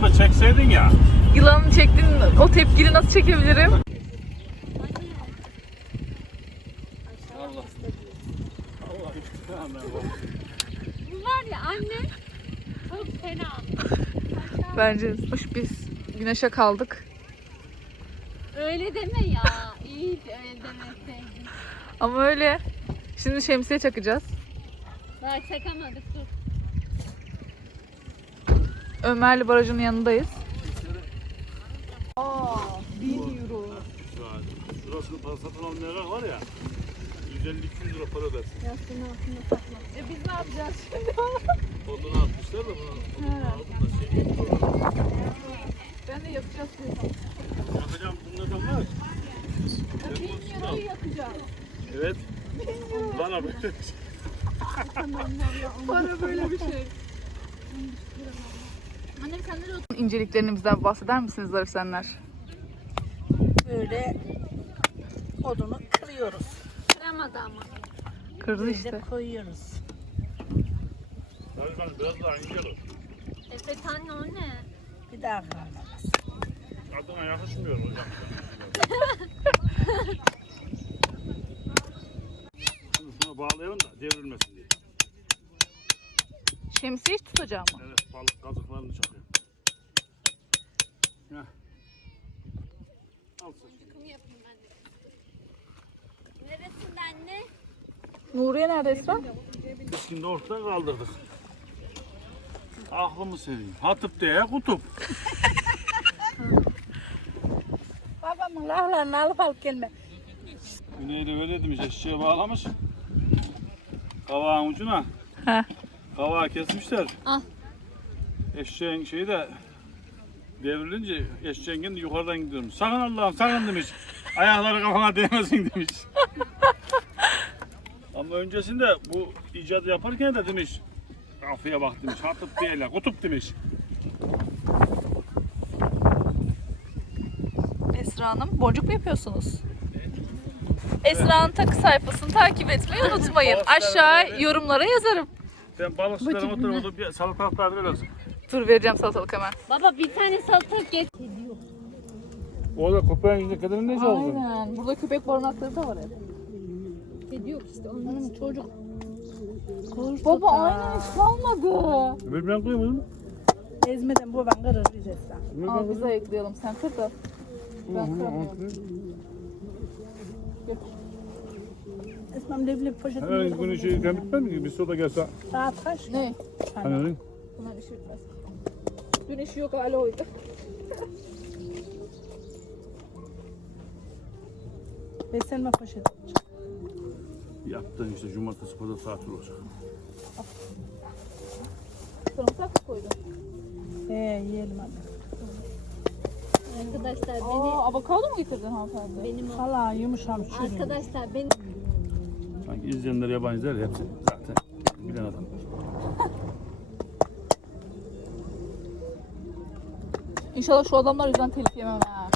yılanı da çekseydin ya. Yılanı çektin o tepkini nasıl çekebilirim? Allah. Bu var ya anne çok fena. Bence hoş biz güneşe kaldık. Öyle deme ya. İyi öyle demeseydin. Ama öyle. Şimdi şemsiye çakacağız. Daha çakamadık dur. Ömerli Barajı'nın yanındayız. Şu an şurasını para satın almayanlar var ya. 150-200 lira para versin. Yastığın altında sakla. E biz ne yapacağız şimdi? Odunu atmışlar da. Odunu da şey. Ben de yakacağız diye. Yapacağım bunlardan var. Bin lirayı yakacağım. Evet. Bana böyle Para böyle bir şey. Otur? İnceliklerimizden bahseder misiniz Zarifsenler? Böyle odunu kırıyoruz. Kıramadı ama. Kırdı Böyle işte. koyuyoruz. Galiba biraz daha ince olur. Efe anne o ne? Bir daha kırarız. Adına yakışmıyor hocam. Bağlayalım da devrilmesin diye. Şemsiye tutacağım mı? Evet balık kazıklarını çakıyor. Heh. Al sen. Yapayım ben de. Neresinde anne? Nuriye nerede Esra? Biz şimdi ortadan kaldırdık. Aklımı seveyim. Hatıp diye kutup. Babamın lahlarını alıp alıp gelme. Güneyde öyle demiş eşeğe bağlamış. Kavağın ucuna. Heh. Kavağı kesmişler. Al. Eşeğin şeyi de devrilince eşeğin kendi yukarıdan gidiyormuş. Sakın Allah'ım sakın demiş. Ayakları kafana değmesin demiş. Ama öncesinde bu icadı yaparken de demiş. Kafaya bak demiş. Hatıp diyeyle kutup demiş. Esra Hanım boncuk mu yapıyorsunuz? Esra'nın takı sayfasını takip etmeyi unutmayın. Aşağı yorumlara yazarım. Sen balıkçıların o tarafa bir salatalıklar veriyorsun. Dur vereceğim salatalık hemen. Baba bir tane salatalık get. Orada köpeğin yüzünde kadının ne oldu? Aynen. Burada köpek barınakları da var hep. Kedi yok işte onun Benim çocuk kuş Baba aynen hiç kalmadı. Öbür ben oğlum. Ezmeden baban kırır diyeceksin. Öbür ben Al bize ayıklayalım. Sen kır da. Ben kıramıyorum. Esmem leblebi poşetini Her gün işi yıkan bitmez mi ki? Bir soda gelse. Saat kaç? Ne? Hani. Bunlar işi bitmez. Dün işi yok hala oydu. Beslenme poşeti. Yaptın işte cumartesi pazar tatil olacak. Sarımsak mı koydun? He yiyelim hadi. Arkadaşlar beni Aa, avokado mu getirdin hanımefendi? benim o. Hala yumuşamış çürüyor. Arkadaşlar beni Sanki izleyenler yabancılar hepsi zaten bilen adam. İnşallah şu adamlar yüzden telif yemem ha.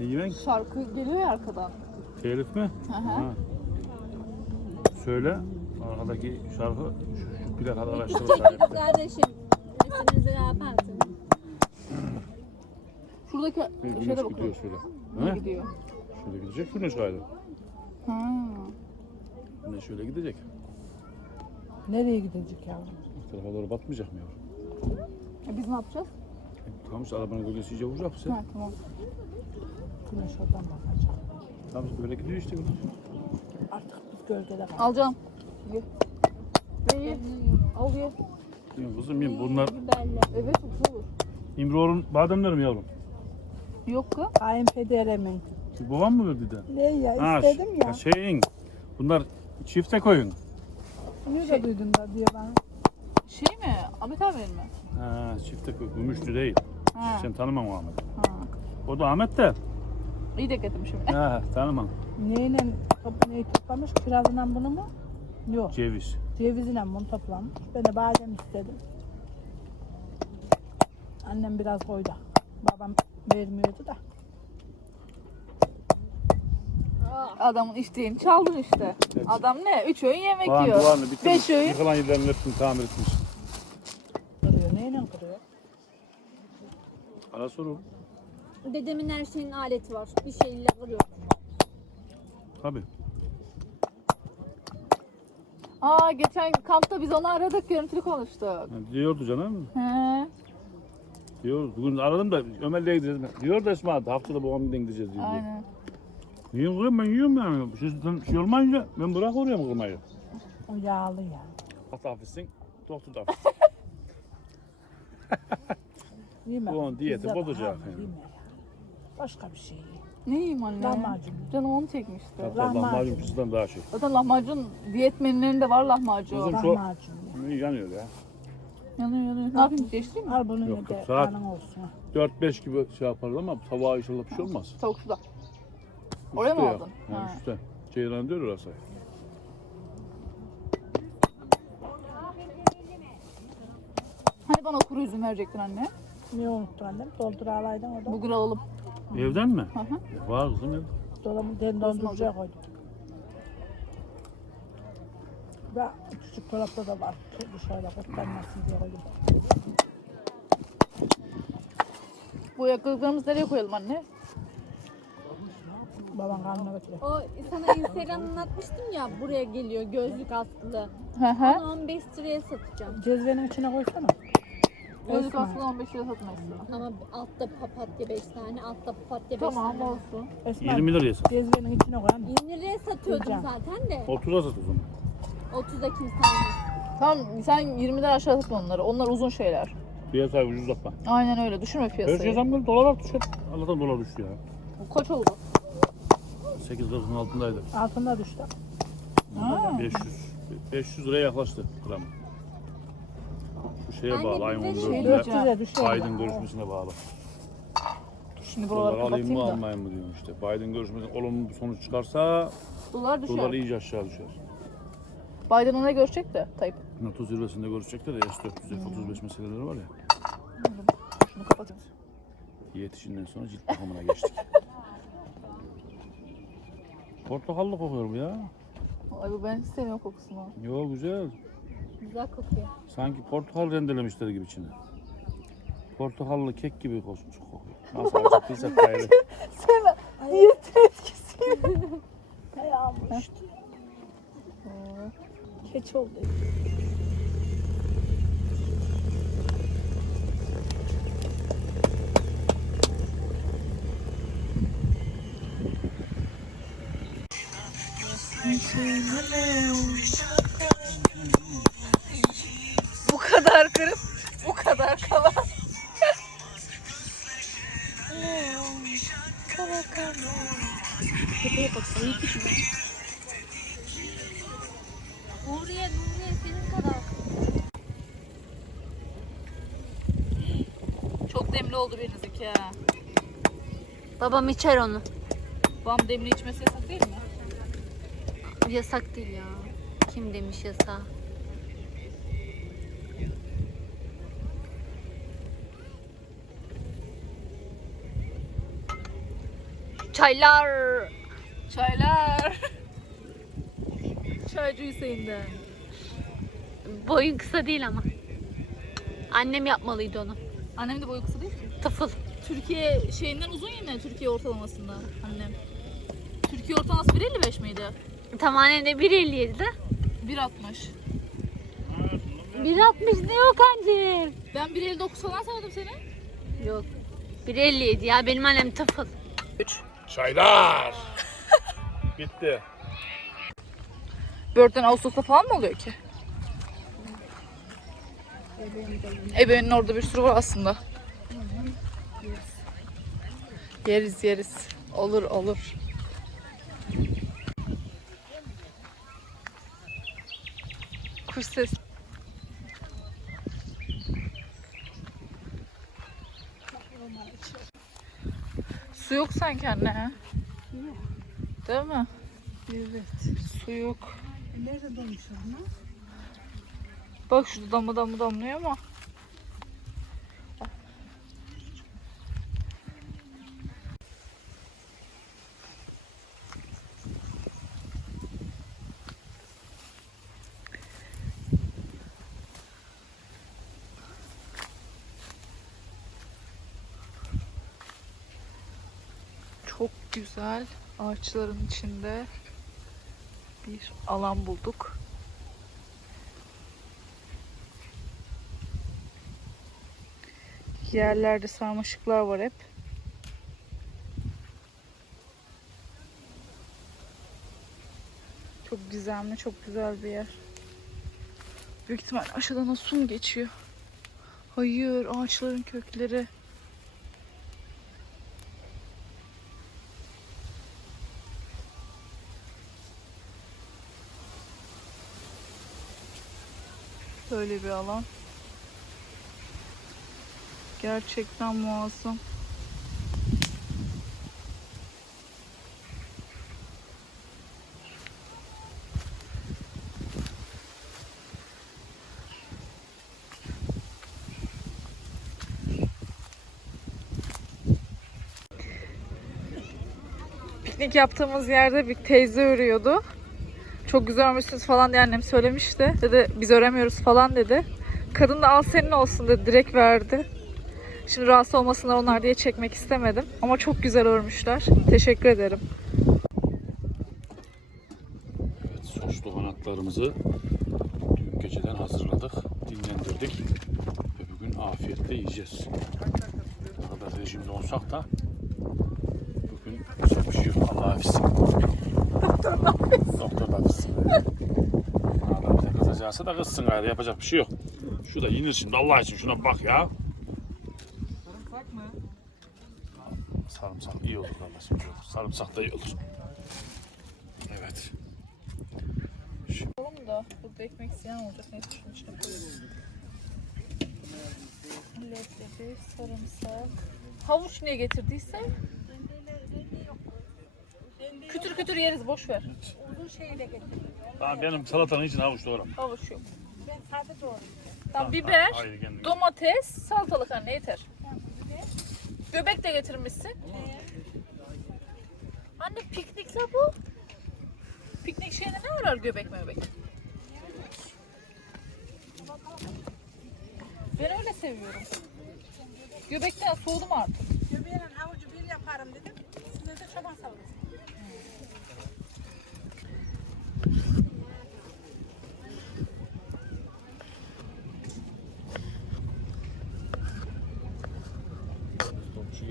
Ne yemen? Şarkı geliyor ya arkadan. Telif mi? Hı hı. Ha. Söyle. Arkadaki şarkı şu, şu plakalı araştırma sahibi. kardeşim sesinizi yaparsın. Şuradaki Güneş gidiyor bakalım. şöyle. Ne Ha? gidiyor? Şöyle gidecek güneş gayrı. Ha. Güneş şöyle gidecek. Nereye gidecek yavrum? Bu tarafa doğru batmayacak mı yavrum? E biz ne yapacağız? Tamam işte arabanın gölgesi iyice vuracak bu sefer. Ha tamam. Güneş oradan bakacak. Tamam işte böyle gidiyor işte. Artık biz gölgede kaldık. Alacağım. Ye. Ye ye. Al ye. Yok kızım benim bunlar Biberle. Evet olur. İmroğlu'nun bademleri mi yavrum? Yok ki. Kayınpederimin. Babam mı verdi de? Ne ya Ha, istedim ş- ya. Şeyin. Bunlar çifte koyun. Bunu da duydum da diyor bana. Şey mi? Ahmet abinin mi? Ha, çifte koyun. Gümüşlü değil. Ha. Sen tanımam o Ahmet. ha. O da Ahmet de. İyi de getirmişim. Ha, tanımam. Neyle top, neyi toplamış? Kirazla bunu mu? Yok. Ceviz. Cevizle bunu toplamış. Ben de badem istedim. Annem biraz koydu. Babam vermiyordu da. Adamın isteğini çaldın işte. Evet. Adam ne? Üç öğün yemek Falan yiyor. duvarını bitirmiş. Beş öğün. Yıkılan yerlerin hepsini tamir etmiş. Ara sorun. Dedemin her şeyin aleti var. Bir şeyle vuruyor. Tabii. Aa geçen kampta biz onu aradık görüntülü konuştuk. Yani diyordu canım. He. Diyor. Bugün aradım da Ömer'le gideceğiz. Diyor da Esma haftada babamla gideceğiz diyor. Aynen. Niye kırıyorum ben yiyorum yani. Sizden şey olmayınca ben bırak oraya mı kırmayı? O yağlı ya. Hasta hafifsin, doktor da hafifsin. Yeme. Bu onun diyeti da bozacak yani. Başka bir şey. yiyeyim anne? Lahmacun. Canım onu çekmişti. Hatta Lahmacun. lahmacun pizzadan daha şey. Zaten lahmacun diyet menülerinde var lahmacun. Kızım şu Lahmacun. ye. yanıyor ya. Yanıyor yanıyor. Ne yapayım değiştireyim mi? Al bunu Yok, de yok, saat- kanın olsun. ha. 4-5 gibi şey yaparız ama tabağa inşallah bir şey olmaz. Tavuk suda. Oraya mı Üstte ya. aldın? Yani Ha. üstte. Ceyran diyor orası. Hani bana kuru üzüm verecektin anne? Niye unuttun annem? Doldur alaydın o da. Bugün alalım. Evden mi? Hı hı. Var kızım evde. Dolabın den dondurucuya koydum. Ve küçük dolapta da var. Dışarıda kurtlanmasın diye koydum. Bu yakılıklarımızı nereye koyalım anne? Baban karnına götürüyor. O sana Instagram'dan atmıştım ya buraya geliyor gözlük askılı. Hı hı. Onu 15 liraya satacağım. Cezvenin içine koysana. Esma. aslında 15 lira satmak istiyorum. Ama altta papatya 5 tane, altta papatya 5 Tamam tane. olsun. Esma 20 lira yesin. cezvenin içine koy anne. 20 liraya satıyordum Hocam. zaten de. 30'a sat o zaman. 30'a kimse almaz. Tamam sen 20'den aşağı satma onları. Onlar uzun şeyler. Piyasayı ucuzlatma. Aynen öyle. Düşürme Her şey piyasayı. zam geldi. Dolar arttı. Allah'tan dolar düştü ya. Bu Kaç oldu? 8 liranın altındaydı. Altında düştü. Ha. 500. 500 liraya yaklaştı gram. Şeye bağlı. Ayın bizde de- Şey 14'ünde diyeceğim. 400'e düşüyor. Biden görüşmesine bağlı. Şimdi Dolar buraları alayım mı kapatayım da. almayayım mı diyorum işte. Biden görüşmesinden olumlu bir sonuç çıkarsa Dolar düşer. dolar iyice aşağı düşer. Biden ona görecek de Tayyip. NATO zirvesinde görüşecekler de S-400, F-35 meseleleri var ya. Şunu kapatayım. Diyet işinden sonra cilt bakımına geçtik. Portakallı kokuyor bu ya. Ay bu ben istemiyorum kokusunu. Yo güzel. Güzel kokuyor. Sanki portakal rendelemişler gibi içine. Portakallı kek gibi kokuyor. kokuyor. Nasıl acıktıysa gayrı. Sen diyet etkisi. Ayağım. Geç oldu. Nuriye, Nuriye senin kadar. Çok demli oldu birinizinki ha. Babam içer onu. Babam demli içmesi yasak değil mi? Yasak değil ya. Kim demiş yasak? Çaylar. Çaylar. Çaycı Hüseyin'den. Boyun kısa değil ama. Annem yapmalıydı onu. Annem de boyu kısa değil ki. Tıfıl. Türkiye şeyinden uzun yine Türkiye ortalamasından annem. Türkiye ortalaması 1.55 miydi? Tam annem de 1.57 de. 1.60. 1.60 ne yok annem? Ben 1.59 falan sanıyordum seni. Yok. 1.57 ya benim annem tıfıl. 3. Çaylar. Bitti. Börtten Ağustos'ta falan mı oluyor ki? Ebeveyn'in orada bir sürü var aslında. Yeriz yeriz. Olur olur. Kuş ses. Su yok sanki anne. Değil mi? Evet. Su yok. Nerede donmuşlar bunlar? Bak şurada damla damla damlıyor ama. Çok güzel ağaçların içinde bir alan bulduk. Yerlerde sarmaşıklar var hep. Çok gizemli, çok güzel bir yer. Büyük ihtimal aşağıdan su mu geçiyor? Hayır, ağaçların kökleri. Böyle bir alan. Gerçekten muazzam. Piknik yaptığımız yerde bir teyze örüyordu. Çok güzel örmüşsünüz falan diye annem söylemişti. Dedi biz öremiyoruz falan dedi. Kadın da al senin olsun dedi direkt verdi. Şimdi rahatsız olmasınlar onlar diye çekmek istemedim. Ama çok güzel örmüşler. Teşekkür ederim. Evet, soslu kanatlarımızı dün geceden hazırladık, dinlendirdik ve bugün afiyetle yiyeceğiz. Ne kadar rejimde olsak da bugün bir şey yok. Allah hafizsin. Doktor da kızsın. Allah bize kızacaksa da kızsın gayrı yapacak bir şey yok. Şu da yenir şimdi Allah için şuna bak ya. Sarımsak mı? Sarımsak iyi olur kardeşim. iyi olur. Sarımsak da iyi olur. Evet. Oğlum da burada ekmek ziyan olacak. İçine koyayım. Leblebi, sarımsak. Havuç niye getirdiyse? Kütür kütür yeriz boş ver. Uzun şeyi de getirdim. Tamam benim salatanın için havuç doğram. Havuç yok. Ben sade doğrayayım. Tamam biber, kendine. domates, salatalık anne yeter. Göbek de getirmişsin. Anne piknikle bu. Piknik şeyine ne arar göbek möbek? Ben öyle seviyorum. Göbekten soğudum artık. Göbeğiyle havucu bir yaparım dedim. Size de çoban savrası.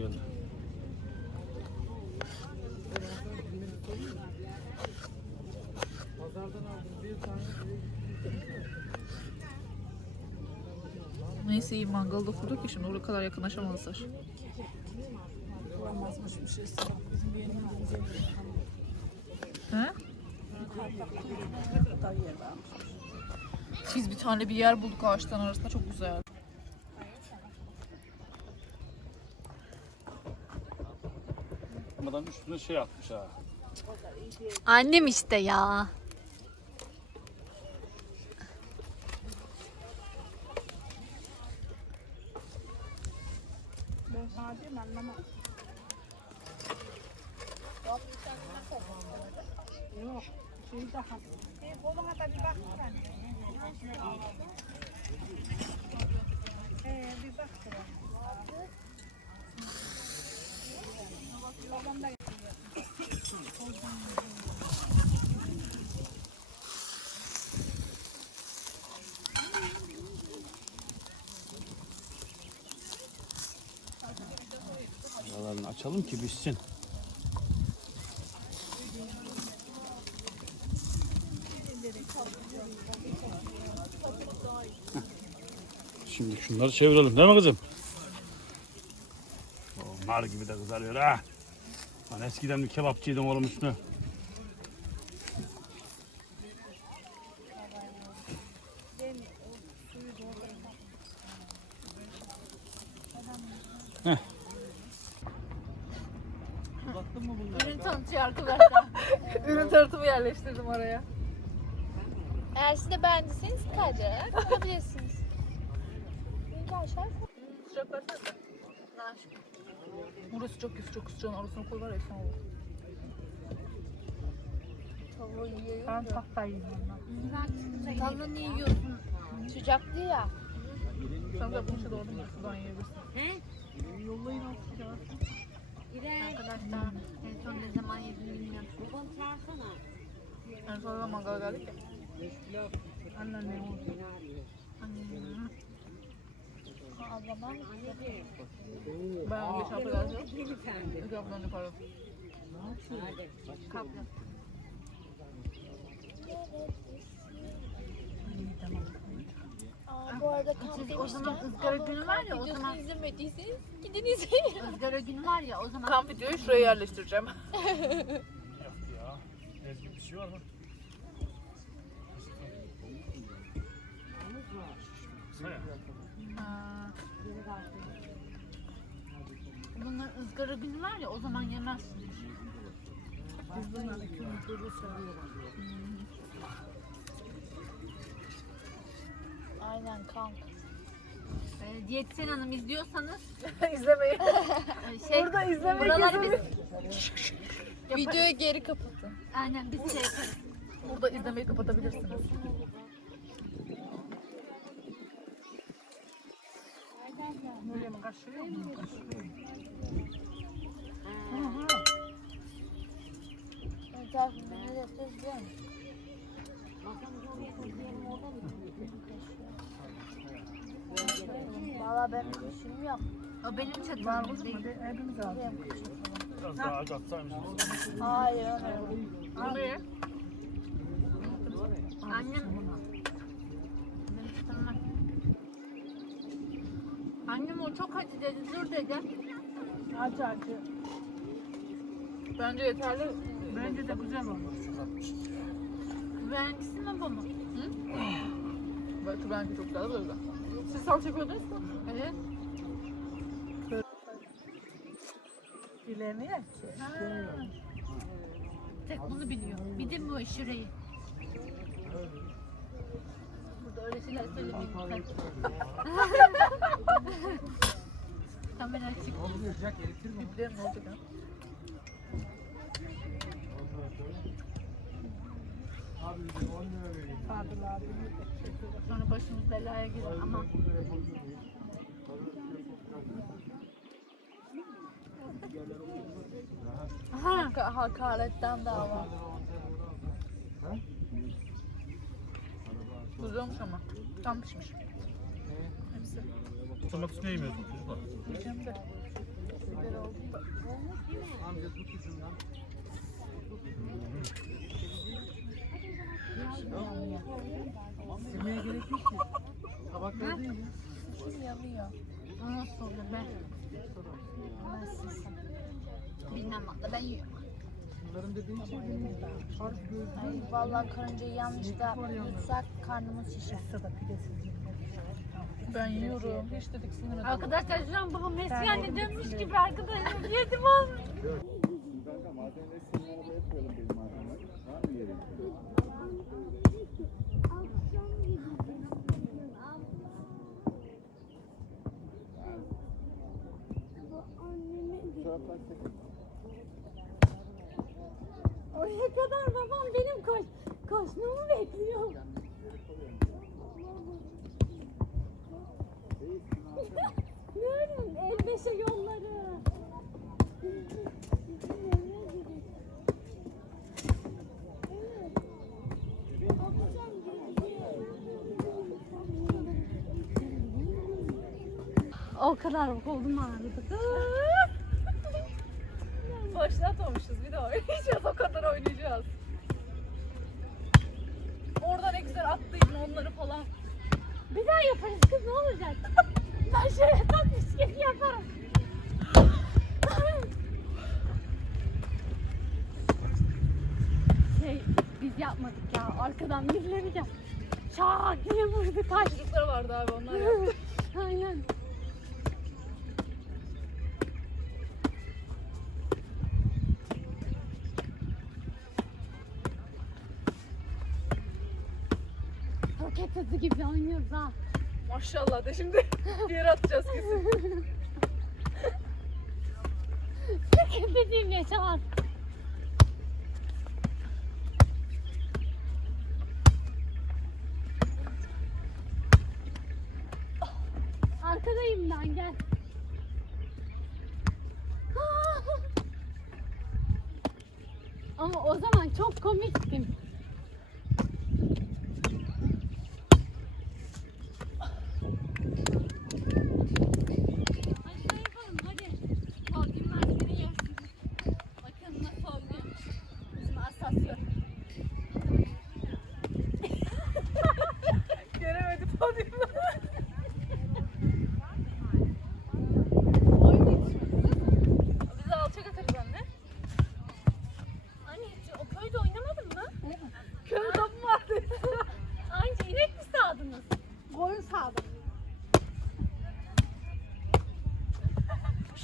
Geldi. Neyse iyi mangalda kurduk ya şimdi oraya kadar yakınlaşamazlar. Bulamazmış bir. He? Biz bir tane bir yer bulduk ağaçların arasında çok güzel. Adam üstüne şey atmış ha. Annem işte ya. Ben sana diyeyim anlamam. Yok. Şey daha. Bir koluna da bir bak sen. Ee, bir bak sen. Babam da Aralarını açalım ki bitsin. Şimdi şunları çevirelim değil mi kızım? Nar gibi de kızarıyor ha. Lan eskiden bir kebapçıydım oğlum üstüne. Ürün tanıtıyor arkadaşlar. Ürün tanıtımı yerleştirdim oraya. Eğer siz de beğendiyseniz kaydırarak alabilirsiniz. Linki aşağı Sıcak. Burası çok kötü, çok sıcağın arasına koy var ya sen olur. Ben da. pasta yiyeyim ondan. Yiyorsun. Sıcaktı ya. Sen de bu işe doğru mu sudan yiyebilirsin. He? Yollayın artık ya. İrem. Arkadaşlar en son ne zaman yedim bilmiyorum. Babanı çağırsana. En son zaman mangala geldik ya. Anneannem oldu. Anneannem. Ben. İki hafta önce pardon. Kaplı. Aa, bu arada kamp Siz o zaman ızgara ablam günü var kamp ya, o videosunu zaman- izlemediyseniz gidin izleyin. Günü var ya o zaman Kamp videoyu şuraya yerleştireceğim. Yaptı ya. Ezgi bir şey var mı? Bunların ızgara günü var ya o zaman yemezsin. Biz bunları kümürtleri seviyoruz. Aynen kamp. Ee, diyetisyen hanım izliyorsanız İzlemeyin. e, şey Burada izlemek buraları biz Videoyu geri kapatın. aynen biz şey yaparız. Burada izlemeyi kapatabilirsiniz. Nuriye'nin kaşığı yok mu? Kaşığı yok. Ben tarifimi ne yapacağız biliyor musun? Valla benim kuşum yok. O benim çatım Var kızım değil. kuşum yok. Biraz daha aç atsaymışsınız. Hayır öyle. Bu ne? Annem benim çatım var. Annem o çok acı dedi dur dedi. Acı acı. Bence yeterli. Bence de güzel olmuş. Mühendisi mi bu mu? Belki benimki çok güzel böyle. Siz salça yapıyordunuz mu? Evet. Bilemiyor ki. Tek bunu biliyor. Bir de bu şurayı. Öyle şeyler söylemeyin lütfen. Kamera açık. Biplerim ne olacak ya? Sonra başımız belaya girer ama Ha, hakaretten dava. Güzelmiş ama. Tam pişmiş. Hepsi. Domates ne yemiyorsun çocuklar? Yiyeceğim de. Biber oldu da. Yemeğe gerek yok ki. Tabakları değil ya. Kim yanıyor? o nasıl olur be? Bilmem valla ben yiyorum. Dediği şey. Harf vallahi karıncayı yanlışlıkla yutsak karnımız şişer. Da. Ben yiyorum. Hiç dedik sinirime. Arkadaşlar şu an babam Mesihane dönmüş gibi arkadaşlar yedim olmuş. Kanka malzemeleri senin arabaya koyalım benim arabama. Var mı yerin? Oraya kadar babam benim koş koşmamı bekliyor. Görün el beşe yolları. O kadar kolum ağrıdı. Başlatmamışız bir de oynayacağız. O kadar oynayacağız. Orada ne güzel attıydın onları falan. Bir daha yaparız kız ne olacak? ben şöyle takmış gibi yaparım. şey biz yapmadık ya arkadan birileri de şak diye vurdu taş. Çocukları vardı abi onlar yaptı. Aynen. Hızı gibi oynuyoruz ha. Maşallah de şimdi yere atacağız kesin. Dediğim yaşamaz. Arkadayım ben gel. Ama o zaman çok komiktim.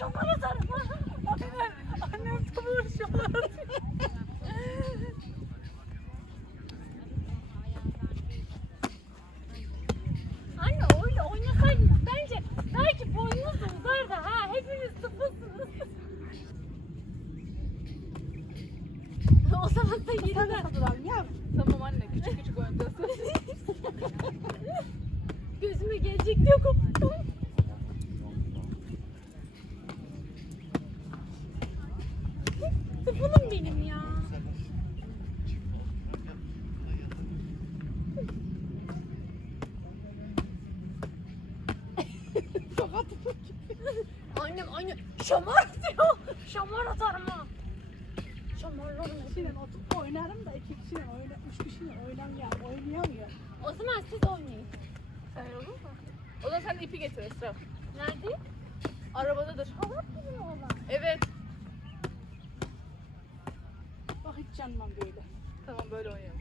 Şamar atarım. Aynen. Annem tavuğu şamar Anne öyle oynasaydınız bence belki boynunuz uzardı ha. Hepiniz tıpkısınız. o zaman da yerine. Duralım ya. Tamam anne küçük küçük oynayacağız. Gözüme gelecek diye korktum. Tıpınım benim ya. Annem anne şamar diyor. Şamar atarım ha. Şamarlarım. Kişiyle oturup oynarım da iki kişiyle oyna, üç kişiyle oynamıyor, oynayamıyor. O zaman siz oynayın. Sen olur mu? O zaman sen de ipi getir Esra. Nerede? Arabadadır. Halat gibi olan. Evet. Canmam böyle. Tamam böyle oynayalım.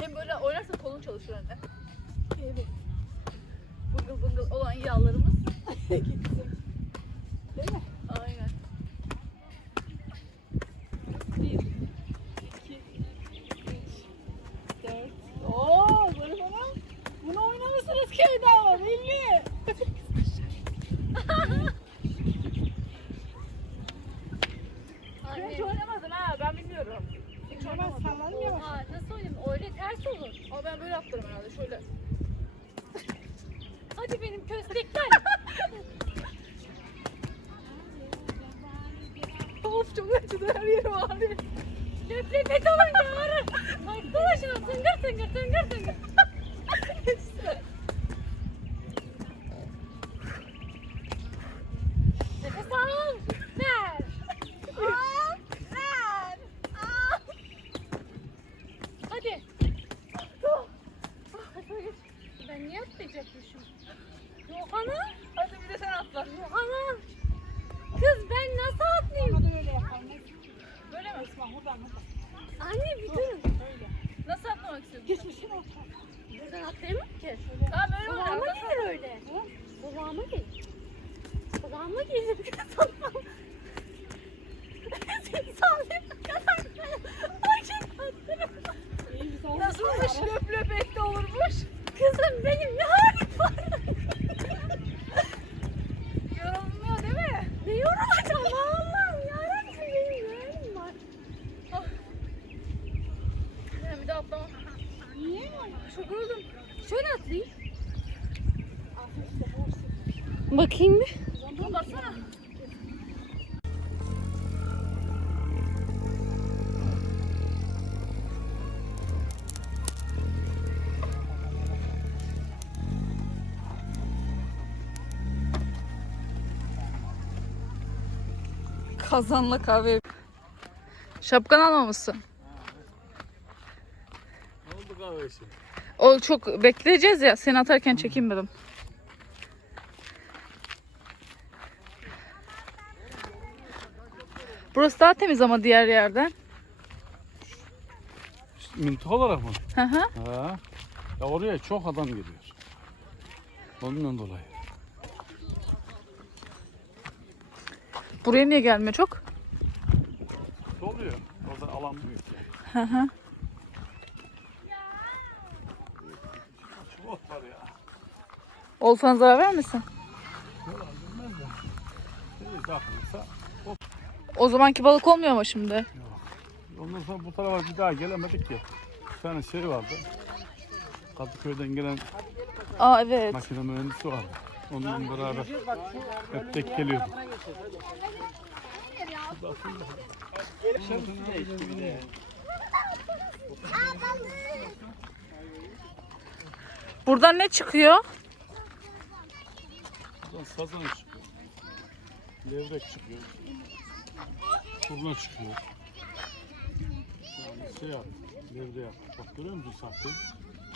Hem böyle oynarsan kolun çalışır anne. Evet. Bıngıl bıngıl olan yağlarımız. Gitsin. Değil mi? Aynen. Bir, iki, üç, dört. Oo, böyle falan. Bunu oynamışsınız köyde ama belli. Ben hiç oynamadım ha ben bilmiyorum. Hiç Hemen oynamadım. sallanıyor. Oha nasıl oynayayım? Öyle ters olur. Ama ben böyle atlarım herhalde şöyle. Hadi benim köstekler. Of çok acıdı her yerim ağrıyor. Et olunca ağrır. Baksana şuna tıngır tıngır tıngır tıngır. Benim Kazanla kahve. Şapkanı almamışsın. Ne oldu kahve işi? O çok bekleyeceğiz ya. Seni atarken çekeyim dedim. Burası daha temiz ama diğer yerden. Mintik olarak mı? Hı hı. Ha. Ya oraya çok adam geliyor. Ondan dolayı. Buraya niye gelmiyor çok? Doluyor. Orada alan büyük. Hı hı. Çubuk var ya. Olfana zarar vermesin. İyi takılırsa. O zamanki balık olmuyor ama şimdi. Ondan sonra bu tarafa bir daha gelemedik ki. Bir tane şey vardı. Kadıköy'den gelen Aa evet. makine mühendisi vardı. Onunla beraber hep tek geliyordu. Buradan ne çıkıyor? Buradan sazan çıkıyor. Levrek çıkıyor. Kurna çıkıyor. Yani şey yap, levre yap. Bak görüyor musun sahte?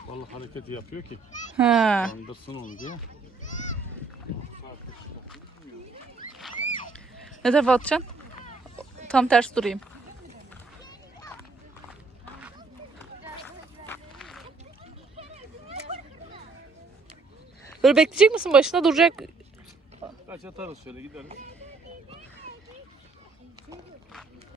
Balık hareketi yapıyor ki Ha. kandırsın onu diye. Ne tarafa atacaksın? Tam ters durayım. Böyle bekleyecek misin? Başında duracak Kaç atarız şöyle gideriz.